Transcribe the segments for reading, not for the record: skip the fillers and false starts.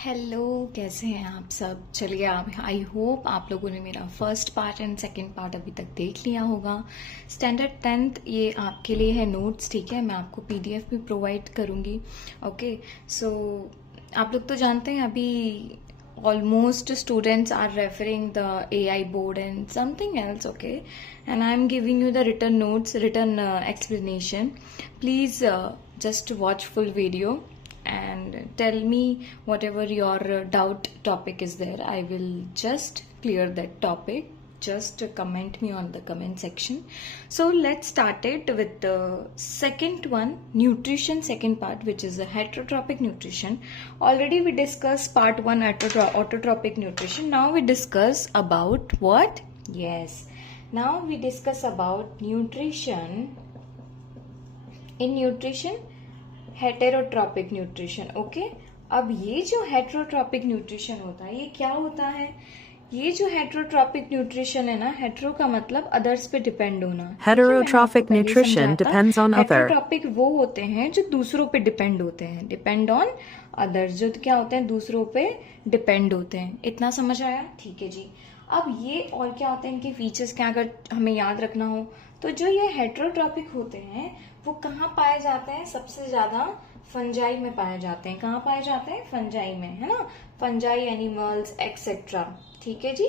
Hello, कैसे हैं आप सब। चलिए, आप आई होप आप लोगों ने मेरा first part and second part अभी तक देख लिया होगा। स्टैंडर्ड 10th ये आपके लिए है नोट्स, ठीक है। मैं आपको पीडीएफ भी प्रोवाइड करूँगी। ओके, सो आप लोग तो जानते हैं अभी almost students are referring the AI board and something else, okay, and I am giving you the written notes, written explanation. Please just watch full video and tell me whatever your doubt topic is there. I will just clear that topic. Just comment me on the comment section. So let's start it with the second one, nutrition second part, which is the heterotropic nutrition. Already we discussed part 1, autotropic nutrition. Now we discuss about what? Yes, now we discuss about nutrition. In nutrition, heterotrophic nutrition. Okay, अब ये जो heterotrophic nutrition होता है, ये क्या होता है? ये जो हेटेरोट्रॉपिक न्यूट्रिशन है ना, हेटेरो का मतलब अदर्स पे डिपेंड होना। Heterotrophic nutrition depends on other. Heterotrophic वो होते हैं जो दूसरों पे डिपेंड होते हैं, डिपेंड ऑन अदर्स, जो क्या होते हैं, दूसरों पे डिपेंड होते हैं। इतना समझ आया? ठीक है जी। अब ये और क्या होते हैं, इनके फीचर्स क्या अगर हमें याद रखना हो तो जो ये हेटेरोट्रॉपिक होते हैं वो कहाँ पाए जाते हैं? सबसे ज्यादा फंजाई में पाए जाते हैं। कहाँ पाए जाते हैं? फंजाई में, है ना। फंजाई एनिमल्स एक्सेट्रा, ठीक है जी।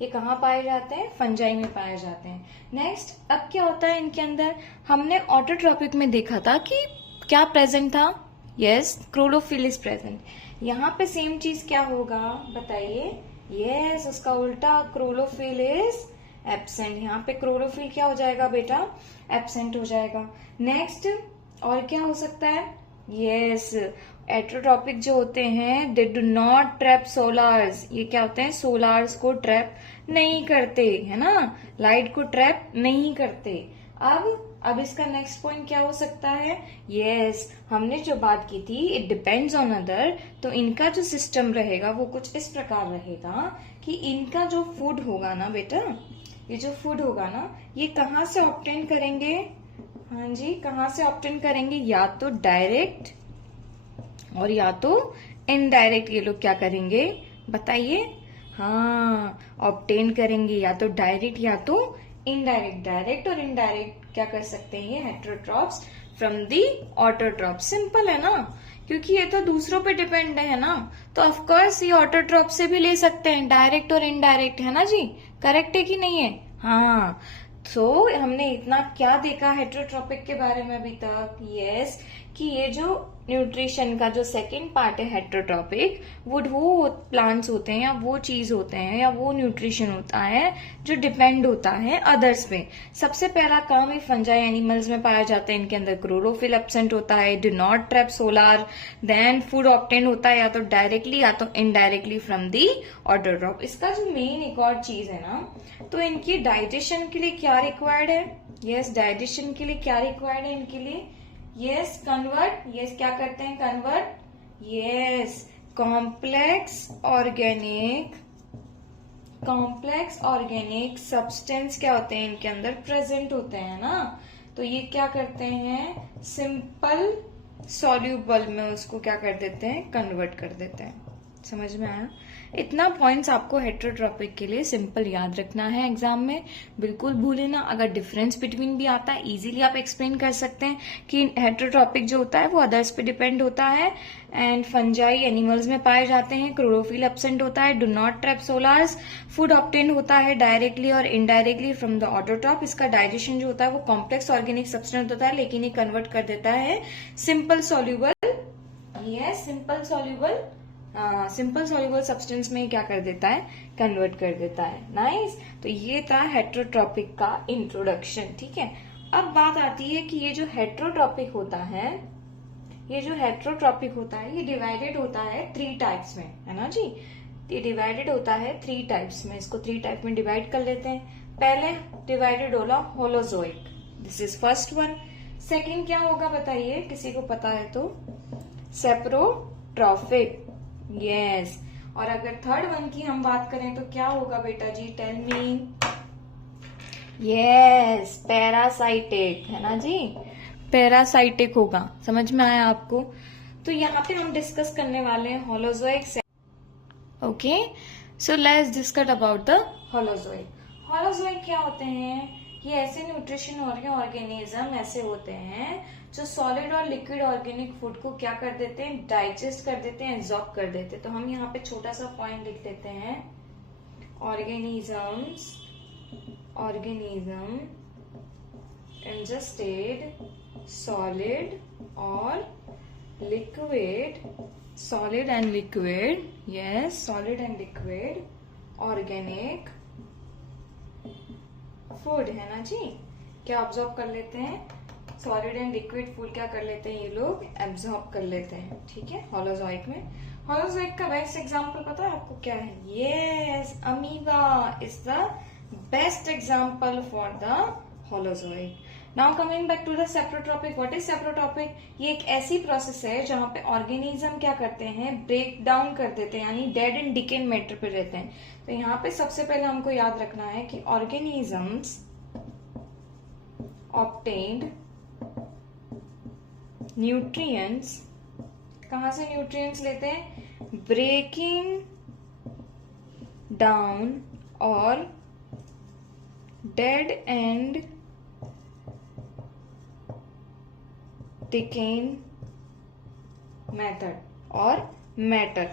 ये कहाँ पाए जाते हैं? फंजाई में पाए जाते हैं। नेक्स्ट, अब क्या होता है इनके अंदर? हमने ऑटोट्रॉपिक में देखा था कि क्या प्रेजेंट था? Yes, chlorophyll is present. यहाँ पे सेम चीज क्या होगा बताइए? यस, उसका उल्टा, क्लोरोफिल इज एब्सेंट। यहाँ पे क्लोरोफिल क्या हो जाएगा बेटा? एब्सेंट हो जाएगा। नेक्स्ट, और क्या हो सकता है? यस, हेटेरोट्रॉपिक जो होते हैं they do not trap solars. ये क्या होते हैं? सोलार्स को ट्रैप नहीं करते, है ना, लाइट को ट्रैप नहीं करते। अब इसका नेक्स्ट पॉइंट क्या हो सकता है? यस, हमने जो बात की थी इट डिपेंड्स ऑन अदर, तो इनका जो सिस्टम रहेगा वो कुछ इस प्रकार रहेगा कि इनका जो फूड होगा ना बेटा, ये जो फूड होगा ना, ये कहाँ से ऑब्टेन करेंगे? हाँ जी, कहाँ से ऑब्टेन करेंगे? या तो डायरेक्ट और या तो इनडायरेक्ट। ये लोग क्या करेंगे बताइए? हाँ, ऑब्टेन करेंगे या तो डायरेक्ट या तो इनडायरेक्ट। डायरेक्ट और इनडायरेक्ट क्या कर सकते हैं? ये heterotrophs from the autotroph. Simple है ना, क्योंकि ये तो दूसरों पे डिपेंड है ना, तो ऑफकोर्स ये ऑटोट्रॉप से भी ले सकते हैं, डायरेक्ट और इनडायरेक्ट, है ना जी। करेक्ट है कि नहीं है? हाँ। तो हमने इतना क्या देखा हेटेरोट्रॉपिक के बारे में अभी तक? यस, कि ये जो न्यूट्रिशन का जो सेकंड पार्ट है हेटेरोट्रॉपिक, वो प्लांट्स होते हैं या वो चीज होते हैं या वो न्यूट्रिशन होता है जो डिपेंड होता है अदर्स पे। सबसे पहला काम है फंजाई एनिमल्स में पाया जाता है, इनके अंदर क्लोरोफिल एब्सेंट होता है, do not trap solar. Then food obtain होता है या तो डायरेक्टली या तो इनडायरेक्टली फ्रॉम दी ऑटोट्रॉप। इसका जो मेन एक और चीज है ना, तो इनकी डाइजेशन के लिए क्या रिक्वायर्ड है? यस, डाइजेशन के लिए क्या रिक्वायर्ड है इनके लिए? Yes, convert. यस, क्या करते हैं? Convert. Yes, complex organic substance क्या होते हैं इनके अंदर? प्रेजेंट होते हैं ना, तो ये क्या करते हैं? सिंपल सॉल्यूबल में उसको क्या कर देते हैं? कन्वर्ट कर देते हैं। समझ में आया? इतना पॉइंट्स आपको हेटेरोट्रॉपिक के लिए सिंपल याद रखना है एग्जाम में, बिल्कुल भूले ना। अगर डिफरेंस बिटवीन भी आता है इजीली आप एक्सप्लेन कर सकते हैं कि हेटेरोट्रॉपिक जो होता है वो अदर्स पे डिपेंड होता है एंड फंजाई एनिमल्स में पाए जाते हैं, क्लोरोफिल एब्सेंट होता है, do not trap solars, food obtain होता है डायरेक्टली और इनडायरेक्टली फ्रॉम द ऑटोट्रॉप। इसका डाइजेशन जो होता है वो कॉम्प्लेक्स ऑर्गेनिक सब्सटेंस होता है, लेकिन ये कन्वर्ट कर देता है simple soluble. Yes, simple soluble substance में क्या कर देता है? कन्वर्ट कर देता है। नाइस। तो ये था हेटेरोट्रॉपिक का इंट्रोडक्शन, ठीक है। अब बात आती है कि ये जो हेटेरोट्रॉपिक होता है, ये डिवाइडेड होता है 3 टाइप्स में, है ना जी। ये डिवाइडेड होता है 3 टाइप्स में। इसको 3 टाइप में डिवाइड कर लेते हैं। पहले डिवाइडेड होला holozoic, this is first one. Second क्या होगा बताइए, किसी को पता है तो? सेप्रोट्रॉफिक। यस, और अगर थर्ड वन की हम बात करें तो क्या होगा बेटा जी? Tell me. यस, पैरासाइटिक, है ना जी, पैरासाइटिक होगा। समझ में आया आपको? तो यहाँ पे हम डिस्कस करने वाले हैं holozoic okay, so let's discuss about the holozoic. Holozoic क्या होते हैं? ये ऐसे न्यूट्रिशन ऑर्गेनिज्म ऐसे होते हैं जो सॉलिड और लिक्विड ऑर्गेनिक फूड को क्या कर देते हैं? डाइजेस्ट कर देते हैं, एब्जॉर्ब कर देते हैं। तो हम यहाँ पे छोटा सा पॉइंट लिख लेते हैं, organism ingested solid or liquid, solid and liquid, yes, solid and liquid organic food है ना जी। क्या ऑब्जॉर्व कर लेते हैं? सॉलिड एंड लिक्विड फूड क्या कर लेते हैं? ये लोग एब्जॉर्ब कर लेते हैं, ठीक है। होलोजोइक में, होलोजोइक का बेस्ट एग्जांपल पता है आपको क्या है? Yes, amoeba is the best example for the holozoic. Now coming back to the saprotrophic. What is saprotrophic? ये एक ऐसी प्रोसेस है जहां पे ऑर्गेनिज्म क्या करते हैं? ब्रेक डाउन कर देते हैं, यानी डेड एंड डिकेन मैटर पे रहते हैं। तो यहाँ पे सबसे पहले हमको याद रखना है कि ऑर्गेनिजम्स ऑब्टेन्ड न्यूट्रिएंट्स, कहां से न्यूट्रिएंट्स लेते हैं? ब्रेकिंग डाउन और डेड एंड डिकेन मेथड और मैटर।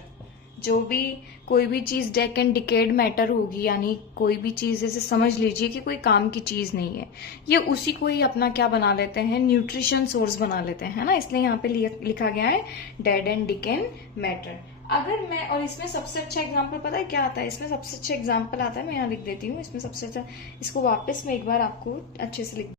जो भी कोई भी चीज डेक एंड डिकेड मैटर होगी, यानी कोई भी चीज जैसे समझ लीजिए कि कोई काम की चीज नहीं है, ये उसी को ही अपना क्या बना लेते हैं? न्यूट्रिशन सोर्स बना लेते हैं, है ना। इसलिए यहाँ पे लिखा गया है डेड एंड डिकेन मैटर। अगर मैं, और इसमें सबसे अच्छा एग्जांपल पता है क्या आता है? इसमें सबसे अच्छा एग्जांपल आता है, मैं यहाँ लिख देती हूँ। इसमें सबसे अच्छा, इसको वापस मैं एक बार आपको अच्छे से लिख